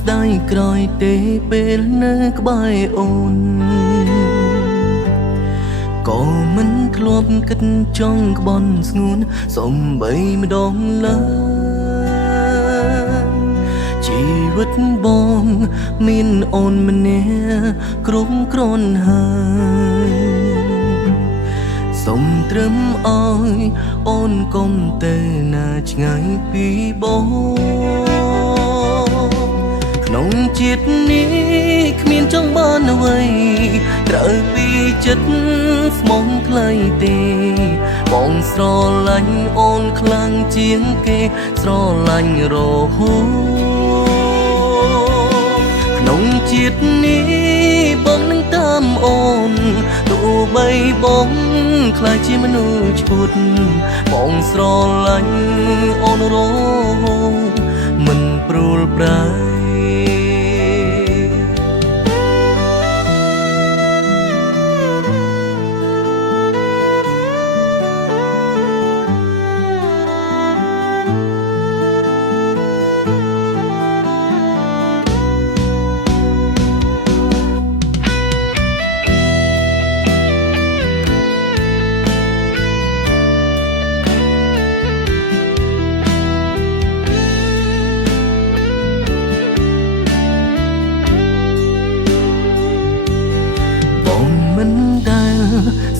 ស្ដាយក្រោយទេពេលនៅក្បែរអូនក៏មិនធ្លាប់គិតចង់ក្បន់ស្ងួនសំបីម្ដងឡើយជីវិតបងមានអូនម្នាក់គ្រប់គ្រាន់ហើយសូមត្រឹមអើយអូនកុំទៅណាឆ្ងាយពីបងក្នុងជាតិនេះគ្មានចង់បានអ្វីត្រូវពីចិត្តស្មងថ្លៃទេបងស្រឡាញ់អូនខ្លាំងជាងគេស្រឡាញ់រហូតក្នុងជាតិនេះបងនឹងតាមអូនទោះបីបងខ្លាចជាមនុស្សឈុតបងស្រឡាញ់អូនរហូតមិនព្រួលប្រែ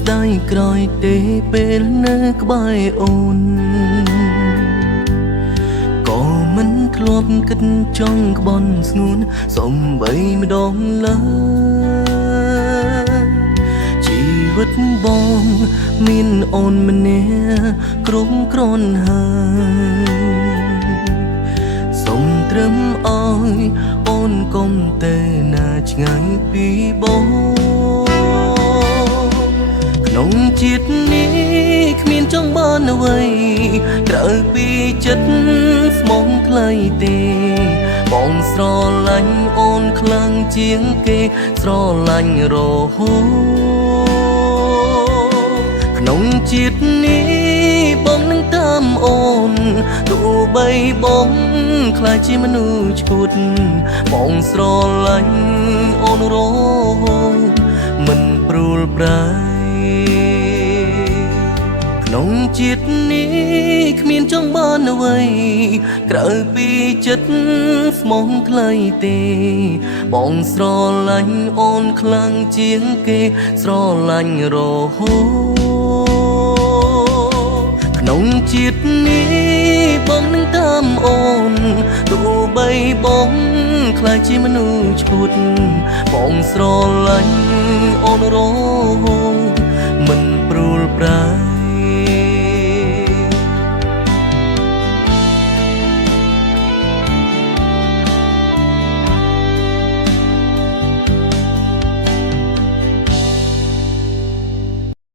ស្ដាយក្រោយទេពេលនៅក្បែរអូនក៏មិនធ្លាប់គិតចង់ក្បន់ស្ងួនសំបីម្ដងឡើយជីវិតបងមានអូនម្នាក់គ្រប់គ្រាន់ហើយសូមត្រឹមអើយអូនកុំទៅណាឆ្ងាយពីបងក្នុងជាតិនេះគ្មានចង់បានអ្វីត្រូវពីចិត្តស្មងថ្លៃទេបងស្រឡាញ់អូនខ្លាំងជាងគេស្រឡាញ់រហូតក្នុងជាតិនេះបងនឹងតាមអូនទោះបីបងខ្លាចជាមនុស្សឈុតបងស្រឡាញ់អូនរហូតមិនព្រួលប្រែក្នុងជាតិនេះគ្មានចង់បានអ្វីក្រៅពីចិត្តស្មងថ្លៃទេបងស្រឡាញ់អូនខ្លាំងជាងគេស្រឡាញ់រហូតក្នុងជាតិនេះបងនឹងតាមអូនទោះបីបងខ្លាចជាមនុស្សឈុតបងស្រឡាញ់អូនរហូត